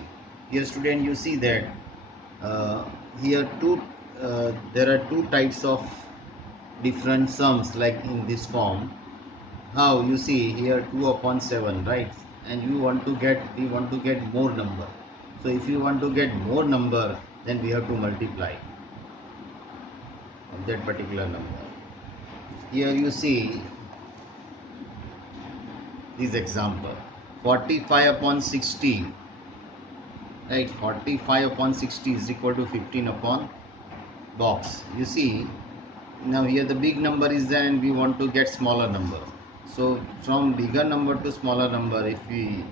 Here student, you see that here there are two types of different sums, like in this form. How? You see here 2 upon 7, right? And we want to get more number. So if you want to get more number, then we have to multiply of that particular number. Here you see this example, 45 upon 60, right? 45 upon 60 is equal to 15 upon box. You see, now here the big number is there and we want to get smaller number. So from bigger number to smaller number, if we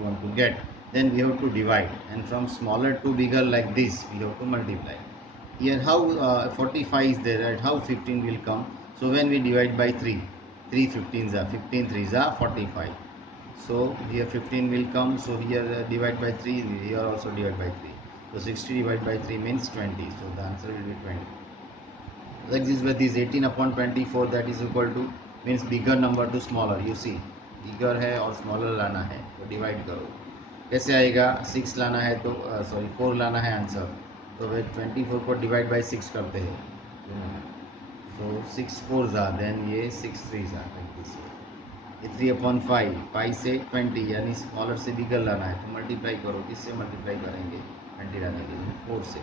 want to get, then we have to divide, and from smaller to bigger like this we have to multiply. Here how 45 is there, right? How 15 will come? So when we divide by 3, 3 15s are 15 3s are 45. So here 15 will come. So here divide by 3, here also divide by 3. So 60 divided by 3 means 20. So the answer will be 20. Like this way, this 18 upon 24, that is equal to, means bigger number to smaller. You see, bigger है और smaller लाना है, तो divide करो. कैसे आएगा? 6 लाना है तो 4 लाना है आंसर, तो वे 24 को डिवाइड बाई 6 करते हैं. So 6 4s are, then ये 6 3s are, like this way. ये 3 upon 5, 5 से 20, यानी स्मॉलर से बिगर लाना है, तो मल्टीप्लाई करो. किससे मल्टीप्लाई करेंगे? 20 लाने के लिए 4 से,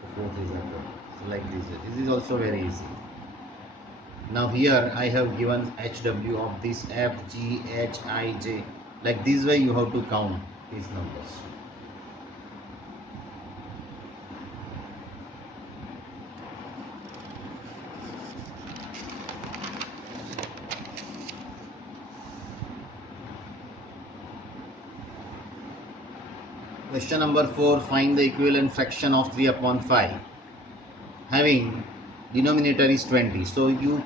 तो 4 3s are 20. So like this way. This is also very easy. Now here I have given HW of this F, G, H, I, J. Like this way you have to count these numbers. Question number 4. Find the equivalent fraction of 3 upon 5. Having denominator is 20. So you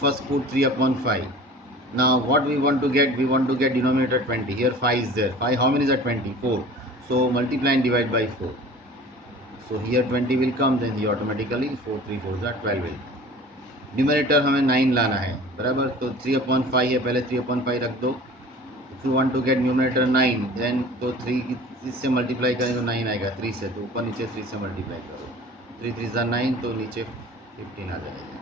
first put 3 upon 5. Now what we want to get? We want to get denominator 20. Here 5 is there. 5 how many is that? 20? 4. So multiply and divide by 4. So here 20 will come, then here automatically 4 3 4 is 12 will. Numerator हमें 9 लाना है, बराबर. तो 3 upon 5 है, पहले 3 upon 5 रख दो. If you want to get numerator 9, then तो 3 से मल्टीप्लाई करें तो 9 आएगा 3 से, तो ऊपर नीचे 3 से मल्टीप्लाई करो. 3 3 9, तो नीचे 15 आ जाएगा।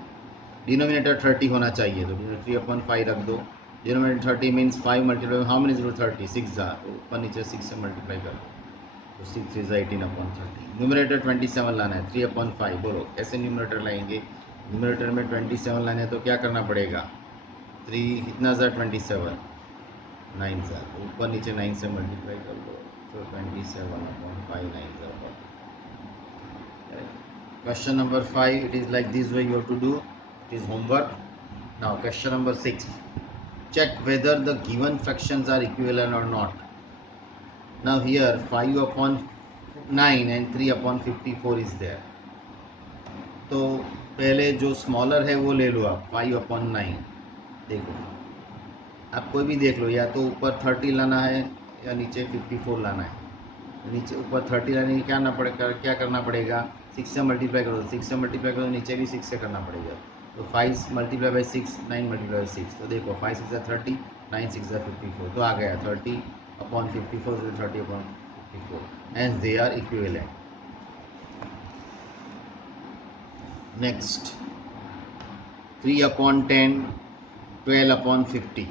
डिनोमिनेटर 30 होना चाहिए, तो 3/5 रख दो। Denominator 30 means 5 multiply how many 0 30 6 जा, तो ऊपर नीचे 6 से मल्टीप्लाई कर दो, तो 6 इज 18/30। न्यूमरेटर 27 लाना है, 3/5। बोलो कैसे न्यूमरेटर लाएंगे? न्यूमरेटर में 27 लाने हैं तो क्या करना पड़ेगा? 3 कितना ज़ा 27 9 ज़ा, तो ऊपर नीचे 9 से मल्टीप्लाई कर दो, तो 27/5 9 ज़ा। Question number 5, it is like this way you have to do. It is homework. Now question number 6, check whether the given fractions are equivalent or not. Now here 5/9 and 3/54 is there. तो पहले जो smaller है वो ले लो आप, 5/9। देखो आप कोई भी देख लो, या तो ऊपर 30 लाना है या नीचे 54 लाना है। नीचे ऊपर 30 लाने की क्या करना पड़ेगा? 6 से मल्टीप्लाई करो, 6 से मल्टीप्लाई करो, नीचे भी 6 से करना पड़ेगा। तो 5 मल्टीप्लाई बाई 6 9 मल्टीप्लाई बाई 6, तो देखो 5 6 30 9 6 54, तो आ गया 30/54 30/54, and they are equivalent. Next 3/10 12/50।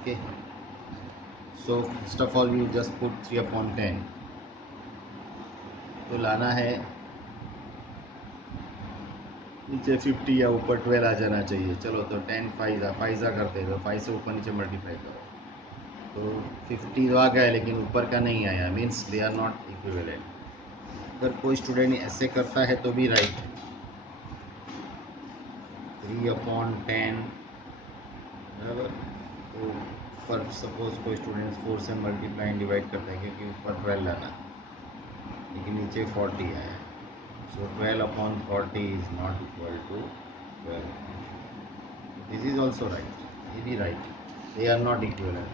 okay, so first of all you just put 3/10, तो लाना है नीचे 50 या ऊपर 12 आ जाना चाहिए। चलो तो 10 5 ज़ा करते, तो 5 से ऊपर नीचे मल्टीप्लाई करो, तो 50 तो आ गया, लेकिन ऊपर का नहीं आया, means they are not equivalent. अगर कोई स्टूडेंट ऐसे करता है तो भी राइट। 3/10 बराबर, तो पर सपोज कोई स्टूडेंट 4 से मल्टीप्लाई एंड डिवाइड करता है, क्योंकि ऊपर 12 लाना लेकिन नीचे 40 आया, so 12/40 is not equal to 12. This is also right. It is right. They are not equivalent.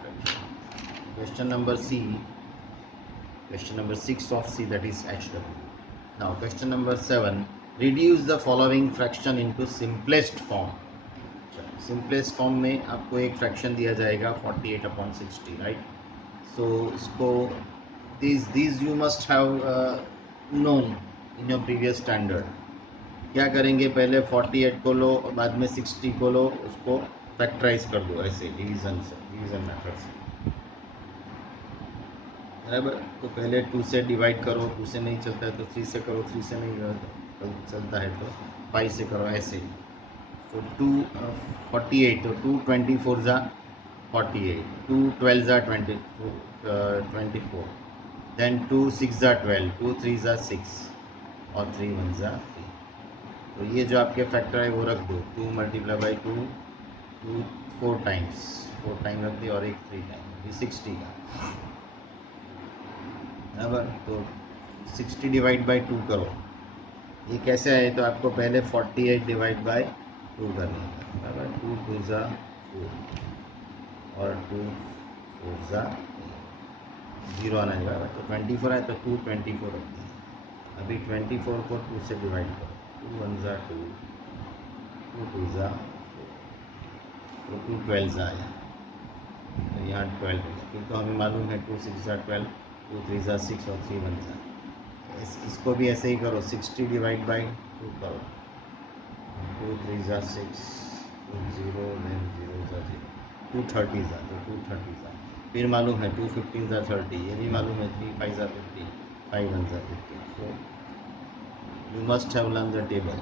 Question number C. Question number 6 of C, that is HW. Now question number 7. Reduce the following fraction into simplest form. Simplest form में आपको एक fraction दिया जाएगा 48/60, right? So इसको these you must have known in your previous standard. क्या करेंगे? पहले 48 को लो और बाद में 60 को लो, उसको फैक्टराइज कर दो ऐसे डिवीजन मेथड से, बराबर। तो पहले 2 से डिवाइड करो, 2 से नहीं चलता है तो 3 से करो, 3 से नहीं चलता है तो 5 से करो, ऐसे। तो 48, तो 2 24 ज़ा 48, 2 12 ज़ा 24, देन 2 6 ज़ा 12, 2 3 ज़ा 6 और 3 1 ज़ा 3। तो ये जो आपके फैक्टर है वो रख दो, 2 मल्टीप्लाई बाई 2 4 टाइम्स, 4 टाइम रख दिया, और एक 3 टाइम, ये 60 का, बराबर। तो 60 डिवाइड बाई 2 करो, ये कैसे आए? तो आपको पहले 48 डिवाइड बाई 2 करना है, बराबर। 2 2 ज़ा 4 और 2 4 ज़ा 0 आना है, बराबर। तो 24 आए तो 2 24 रख दिया। अभी 24 को 2 से डिवाइड करो, 2 1 ज़ा 2, 2 2 ज़ा 4, तो 2 12 ज़ा आया, तो यहाँ 12 होगा, क्योंकि हमें मालूम है 2 6 ज़ा 12, 2 3 ज़ा 6 और 3 1 ज़ा। इसको भी ऐसे ही करो, 60 डिवाइड बाई 2 करो, 2 3 ज़ा 6, 2 0 देन 0 ज़ा 0, 2 30 ज़ा, तो 2 30 ज़ा। फिर मालूम है 2 15 ज़ा 30, ये भी मालूम है 3 5 ज़ा 50, 5 1 ज़ा 50। So you must have learn the table,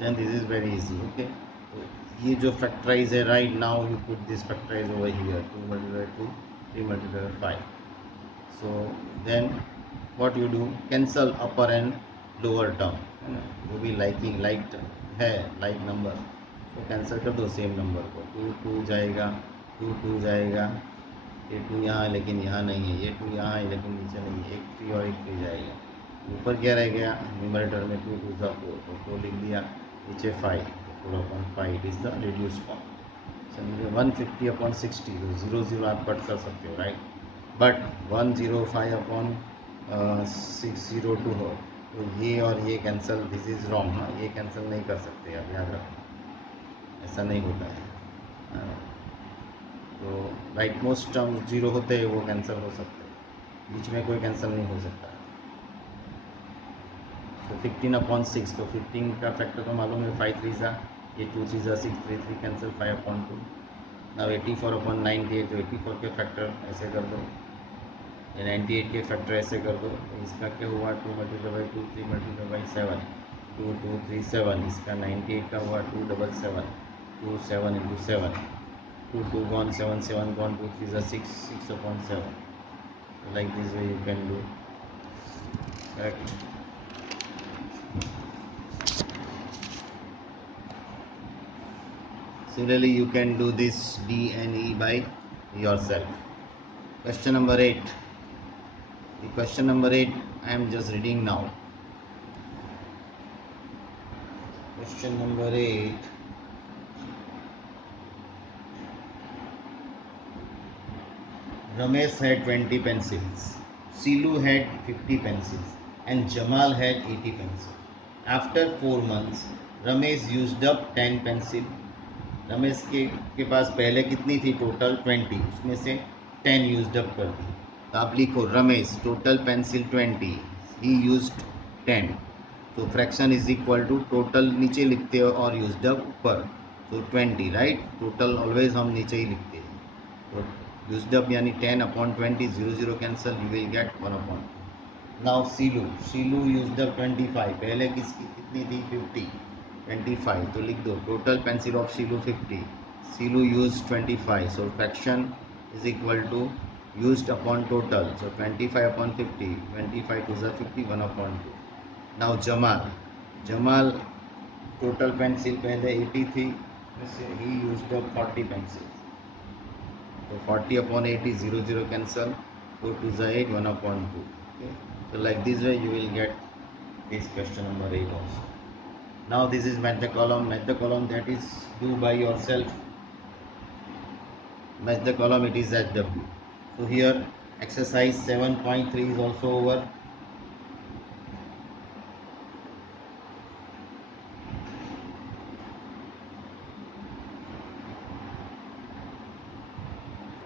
then this is very easy. Okay, तो ये जो फैक्टराइज है, right now you put this factorize over here, 2 multiply 2 3 multiply 5। So then what you do, cancel upper and lower term, है ना, वो भी liking like है, like number, तो कैंसिल कर दो सेम नंबर को। 2 2 जाएगा, 2 2 जाएगा, ये 2 यहाँ है लेकिन यहाँ नहीं है, ये 2 यहाँ है लेकिन नीचे नहीं है, एक 3 और एक 3 जाएगा। ऊपर क्या रह गया? न्यूमरेटर में 2 2 ज़ा 4, तो 4 लिख दिया, नीचे 5, तो 4/5 इज द रिड्यूस फॉर्म। समझिए 150/60, तो 0 0 आप कट कर सकते हो, राइट, बट 105/602 हो, तो ये और ये कैंसिल, दिस इज़ रॉन्ग, हाँ, ये कैंसिल नहीं कर सकते आप, याद रखो, ऐसा नहीं होता है। तो राइट मोस्ट टर्म 0 होते हैं वो कैंसिल हो सकते हैं, बीच में कोई कैंसिल नहीं हो सकता। तो 15 अपॉन 6, तो 15 का फैक्टर तो मालूम है 5 3 ज़ा, ये 2 3 ज़ा 6, 3 3 कैंसिल, 5 अपॉन 2। नाउ 84 अपॉन 98, तो 84 के फैक्टर ऐसे कर दो, 98 के फैक्टर ऐसे कर दो। इसका क्या हुआ 2 मल्टीप्लाई बाई 2, 3 मल्टीप्लाई बाई 7, 2 2 3 7। इसका 98 का हुआ 2 7 7, 2 7 इंटू 7, 2 2 गॉन, 7 7 गॉन, 2 3 ज़ा 6, 6 upon 7। Like this way you can do correctly. Similarly, you can do this D and E by yourself. Question number 8. The question number 8 I am just reading now. Question number 8. Ramesh had 20 pencils, Silu had 50 pencils, and Jamal had 80 pencils. After 4 months, Ramesh used up 10 pencil. Ramesh के पास पहले कितनी थी total 20, उसमें से 10 used up कर दी। तो आप लिखो Ramesh total pencil 20, he used 10। तो fraction is equal to total नीचे लिखते हो और यूज्ड अप ऊपर, तो 20 राइट। टोटल ऑलवेज हम नीचे ही लिखते हैं। तो यूज्ड अप यानी 10 upon 20, 0 0 cancel, you will get 1 upon. Now Silu used up 25, पहले किसकी कितनी थी 50, 25, तो लिख दो total pencil of Silu 50, Silu use 25, so fraction is equal to used upon total, so 25 upon 50, 25 to 50, 1 upon 2। Now Jamal total pencil पहले 80 थी, ही यूज्ड अप 40 पेंसिल, तो 40 upon 80, 0 0 cancel, 4 2 is 8, 1 upon 2. Okay. So like this way you will get this question number 8 also. Now this is match the column. Match the column, that is do by yourself. Match the column, it is HW. So here exercise 7.3 is also over.